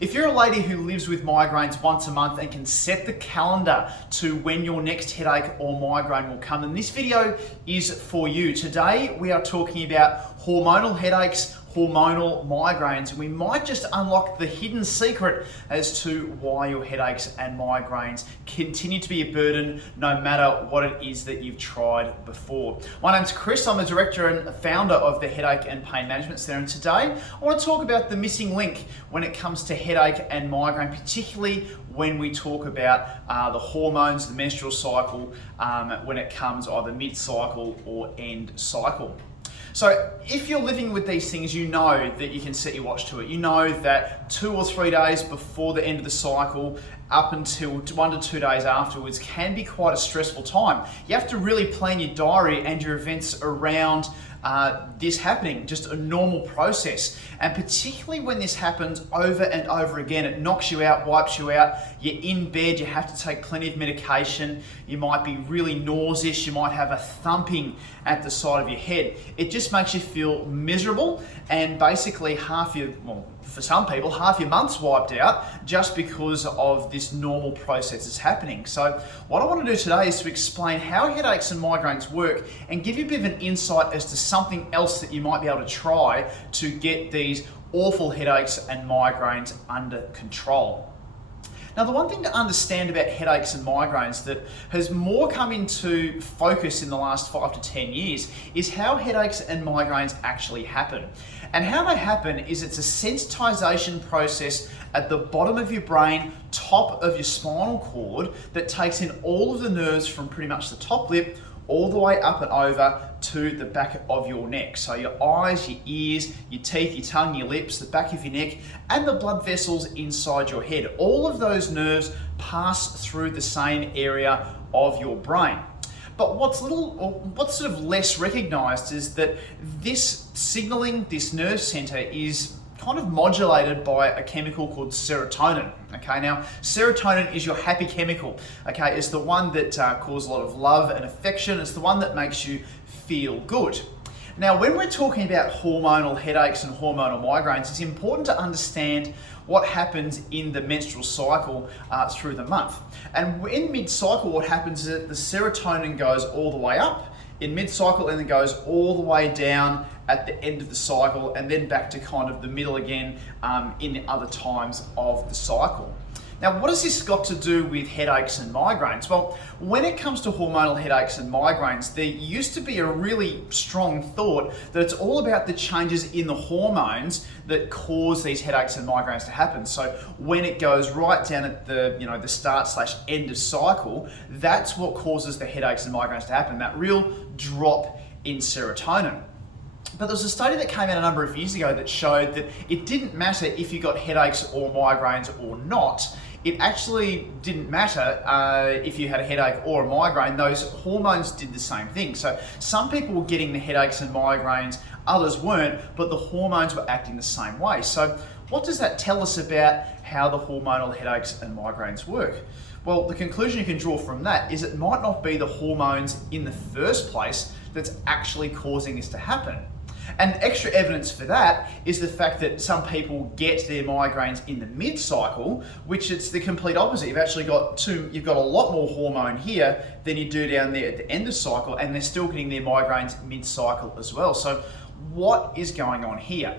If you're a lady who lives with migraines once a month and can set the calendar to when your next headache or migraine will come, then this video is for you. Today we are talking about hormonal headaches, hormonal migraines. We might just unlock the hidden secret as to why your headaches and migraines continue to be a burden no matter what it is that you've tried before. My name's Chris, I'm the director and founder of the Headache and Pain Management Centre, and today I want to talk about the missing link when it comes to headache and migraine, particularly when we talk about the hormones, the menstrual cycle, when it comes either mid-cycle or end cycle. So if you're living with these things, you know that you can set your watch to it. You know that 2 or 3 days before the end of the cycle, up until 1 to 2 days afterwards, can be quite a stressful time. You have to really plan your diary and your events around this happening, just a normal process. And particularly when this happens over and over again, it knocks you out, wipes you out, you're in bed, you have to take plenty of medication, you might be really nauseous, you might have a thumping at the side of your head. It just makes you feel miserable, and basically for some people, half your month's wiped out just because of this normal process that's happening. So what I want to do today is to explain how headaches and migraines work and give you a bit of an insight as to something else that you might be able to try to get these awful headaches and migraines under control. Now, the one thing to understand about headaches and migraines that has more come into focus in the last 5 to 10 years is how headaches and migraines actually happen. And how they happen is it's a sensitization process at the bottom of your brain, top of your spinal cord, that takes in all of the nerves from pretty much the top lip all the way up and over to the back of your neck. So your eyes, your ears, your teeth, your tongue, your lips, the back of your neck, and the blood vessels inside your head. All of those nerves pass through the same area of your brain. But what's sort of less recognized is that this signaling, this nerve center, is kind of modulated by a chemical called serotonin. Okay, now serotonin is your happy chemical. Okay, it's the one that causes a lot of love and affection. It's the one that makes you feel good. Now, when we're talking about hormonal headaches and hormonal migraines, it's important to understand what happens in the menstrual cycle through the month. And in mid-cycle, what happens is that the serotonin goes all the way up in mid-cycle and then goes all the way down at the end of the cycle, and then back to kind of the middle again in other times of the cycle. Now, what has this got to do with headaches and migraines? Well, when it comes to hormonal headaches and migraines, there used to be a really strong thought that it's all about the changes in the hormones that cause these headaches and migraines to happen. So when it goes right down at the start/end of cycle, that's what causes the headaches and migraines to happen, that real drop in serotonin. But there was a study that came out a number of years ago that showed that it didn't matter if you got headaches or migraines or not. It actually didn't matter if you had a headache or a migraine. Those hormones did the same thing. So some people were getting the headaches and migraines, others weren't, but the hormones were acting the same way. So what does that tell us about how the hormonal headaches and migraines work? Well, the conclusion you can draw from that is it might not be the hormones in the first place that's actually causing this to happen. And extra evidence for that is the fact that some people get their migraines in the mid-cycle, which it's the complete opposite. You've got a lot more hormone here than you do down there at the end of cycle, and they're still getting their migraines mid-cycle as well. So what is going on here?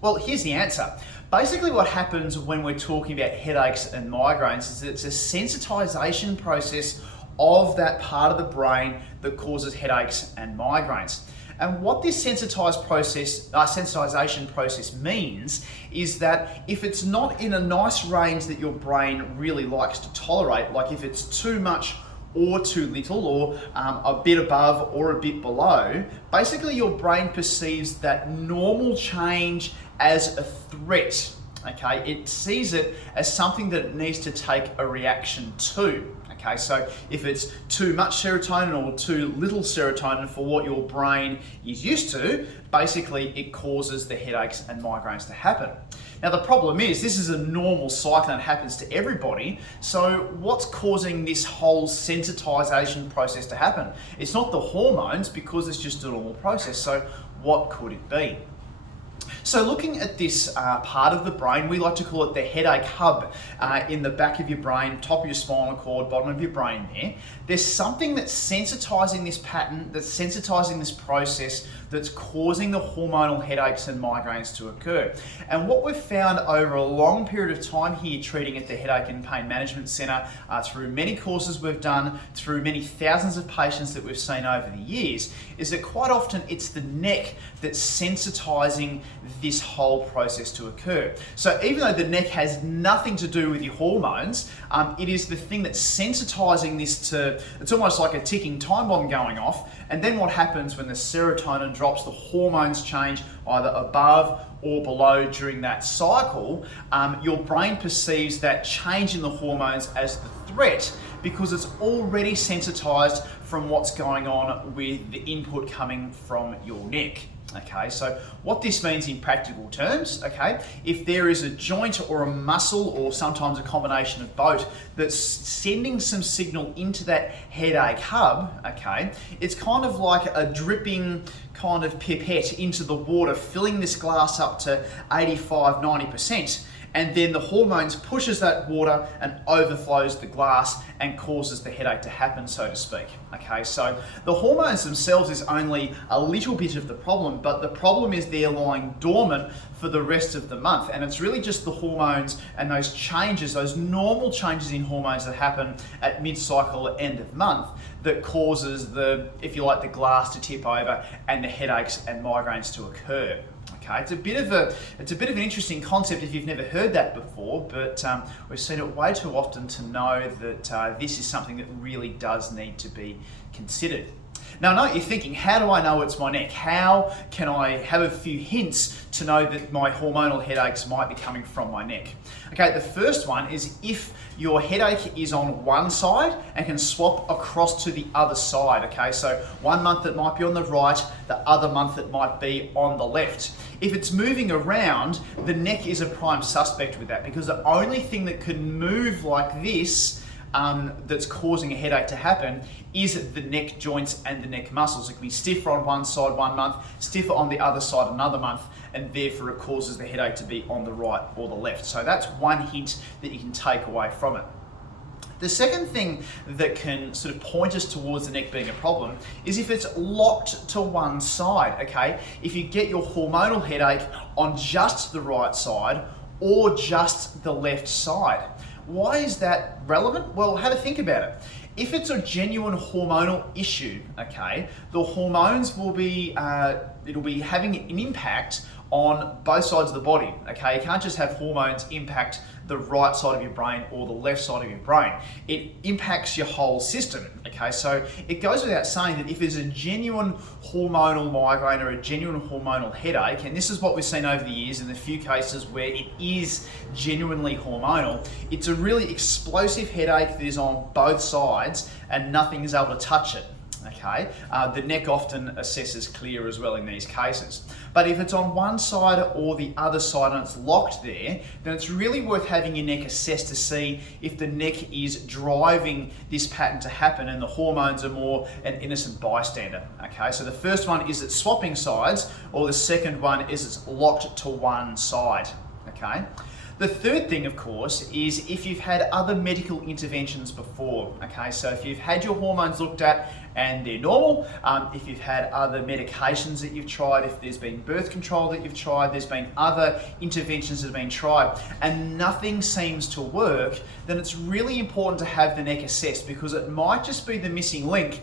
Well, here's the answer. Basically what happens when we're talking about headaches and migraines is that it's a sensitization process of that part of the brain that causes headaches and migraines. And what this sensitization process means is that if it's not in a nice range that your brain really likes to tolerate, like if it's too much or too little, or a bit above or a bit below, basically your brain perceives that normal change as a threat. Okay, it sees it as something that it needs to take a reaction to. Okay, so if it's too much serotonin or too little serotonin for what your brain is used to, basically it causes the headaches and migraines to happen. Now the problem is, this is a normal cycle and it happens to everybody, so what's causing this whole sensitization process to happen? It's not the hormones, because it's just a normal process, so what could it be? So looking at this part of the brain, we like to call it the headache hub in the back of your brain, top of your spinal cord, bottom of your brain there. There's something that's sensitizing this pattern, that's sensitizing this process, that's causing the hormonal headaches and migraines to occur. And what we've found over a long period of time here treating at the Headache and Pain Management Centre, through many courses we've done, through many thousands of patients that we've seen over the years, is that quite often it's the neck that's sensitizing this whole process to occur. So even though the neck has nothing to do with your hormones, it is the thing that's sensitizing this to, it's almost like a ticking time bomb going off. And then what happens when the serotonin drops, the hormones change either above or below during that cycle, your brain perceives that change in the hormones as the threat because it's already sensitized from what's going on with the input coming from your neck. Okay, so what this means in practical terms, okay, if there is a joint or a muscle or sometimes a combination of both that's sending some signal into that headache hub, okay, it's kind of like a dripping kind of pipette into the water, filling this glass up to 85–90%. And then the hormones pushes that water and overflows the glass and causes the headache to happen, so to speak. Okay, so the hormones themselves is only a little bit of the problem, but the problem is they're lying dormant for the rest of the month. And it's really just the hormones and those changes, those normal changes in hormones that happen at mid-cycle, end of month, that causes the, if you like, the glass to tip over and the headaches and migraines to occur. Okay, it's a bit of an interesting concept if you've never heard that before, but we've seen it way too often to know that this is something that really does need to be considered. Now I know what you're thinking, how do I know it's my neck? How can I have a few hints to know that my hormonal headaches might be coming from my neck? Okay, the first one is if your headache is on one side and can swap across to the other side. Okay, so 1 month it might be on the right, the other month it might be on the left. If it's moving around, the neck is a prime suspect with that, because the only thing that can move like this that's causing a headache to happen is the neck joints and the neck muscles. It can be stiffer on one side 1 month, stiffer on the other side another month, and therefore it causes the headache to be on the right or the left. So that's one hint that you can take away from it. The second thing that can sort of point us towards the neck being a problem is if it's locked to one side, okay? If you get your hormonal headache on just the right side or just the left side. Why is that relevant? Well, have a think about it. If it's a genuine hormonal issue, okay, the hormones will be, it'll be having an impact on both sides of the body, okay? You can't just have hormones impact the right side of your brain or the left side of your brain. It impacts your whole system, okay? So it goes without saying that if there's a genuine hormonal migraine or a genuine hormonal headache, and this is what we've seen over the years in the few cases where it is genuinely hormonal, it's a really explosive headache that is on both sides and nothing is able to touch it. Okay, the neck often assesses clear as well in these cases. But if it's on one side or the other side and it's locked there, then it's really worth having your neck assessed to see if the neck is driving this pattern to happen and the hormones are more an innocent bystander. Okay, so the first one is it's swapping sides, or the second one is it's locked to one side. Okay. The third thing, of course, is if you've had other medical interventions before, okay? So if you've had your hormones looked at and they're normal, if you've had other medications that you've tried, if there's been birth control that you've tried, there's been other interventions that have been tried, and nothing seems to work, then it's really important to have the neck assessed, because it might just be the missing link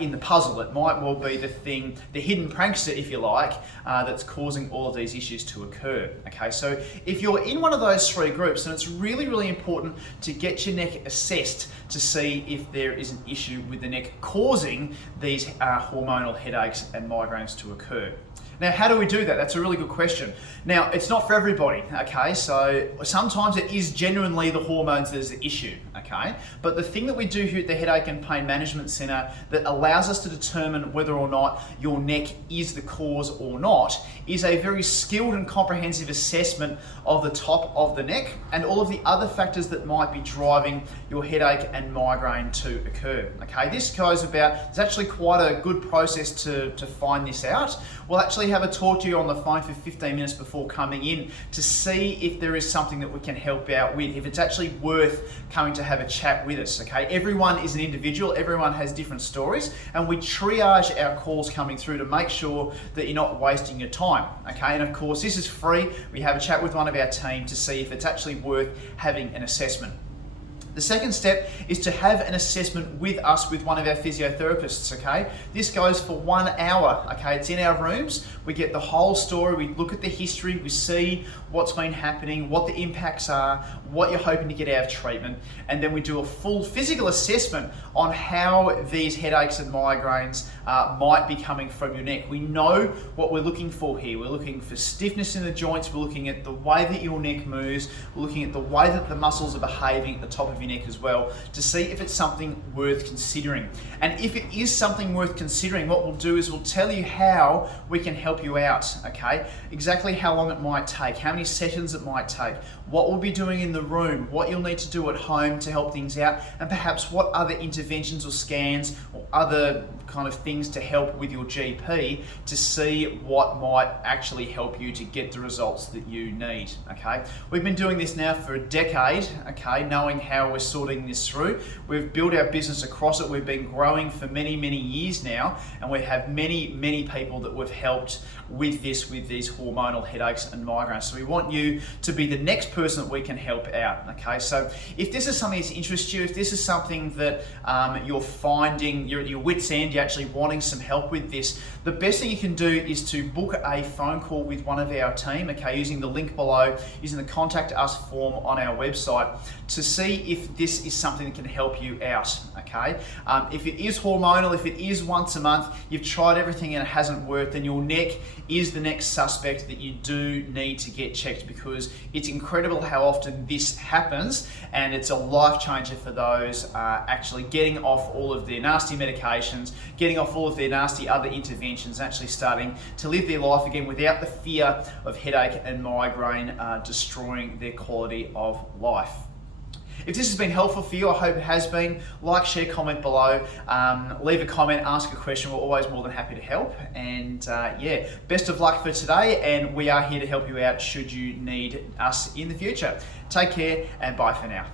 in the puzzle. It might well be the thing, the hidden prankster, if you like, that's causing all of these issues to occur, okay? So if you're in one of those three groups, then it's really, really important to get your neck assessed to see if there is an issue with the neck causing these hormonal headaches and migraines to occur. Now, how do we do that? That's a really good question. Now, it's not for everybody, okay? So sometimes it is genuinely the hormones that is the issue, okay? But the thing that we do here at the Headache and Pain Management Centre that allows us to determine whether or not your neck is the cause or not is a very skilled and comprehensive assessment of the top of the neck and all of the other factors that might be driving your headache and migraine to occur, okay? This goes about, it's actually quite a good process to find this out. We'll actually have a talk to you on the phone for 15 minutes before coming in to see if there is something that we can help out with, if it's actually worth coming to have a chat with us, okay? Everyone is an individual, everyone has different stories, and we triage our calls coming through to make sure that you're not wasting your time, okay? And of course, this is free. We have a chat with one of our team to see if it's actually worth having an assessment. The second step is to have an assessment with us, with one of our physiotherapists, okay? This goes for 1 hour, okay? It's in our rooms. We get the whole story. We look at the history. We see what's been happening, what the impacts are, what you're hoping to get out of treatment. And then we do a full physical assessment on how these headaches and migraines might be coming from your neck. We know what we're looking for here. We're looking for stiffness in the joints. We're looking at the way that your neck moves. We're looking at the way that the muscles are behaving at the top of your neck as well, to see if it's something worth considering. And if it is something worth considering, what we'll do is we'll tell you how we can help you out, okay? Exactly how long it might take, how many sessions it might take, what we'll be doing in the room, what you'll need to do at home to help things out, and perhaps what other interventions or scans or other kind of things to help with your GP to see what might actually help you to get the results that you need, okay? We've been doing this now for a decade, okay, knowing how we're sorting this through. We've built our business across it. We've been growing for many, many years now, and we have many, many people that we've helped with this, with these hormonal headaches and migraines. So we want you to be the next person that we can help out, okay? So if this is something that interests you, if this is something that you're finding, you're at your wit's end, you're actually wanting some help with this, the best thing you can do is to book a phone call with one of our team, okay, using the link below, using the contact us form on our website to see if this is something that can help you out, okay? If it is hormonal, if it is once a month, you've tried everything and it hasn't worked, then your neck is the next suspect that you do need to get checked, because it's incredible how often this happens, and it's a life changer for those actually getting off all of their nasty medications, getting off all of their nasty other interventions, actually starting to live their life again without the fear of headache and migraine destroying their quality of life. If this has been helpful for you, I hope it has been. Like, share, comment below, leave a comment, ask a question. We're always more than happy to help. And yeah, best of luck for today, and we are here to help you out should you need us in the future. Take care and bye for now.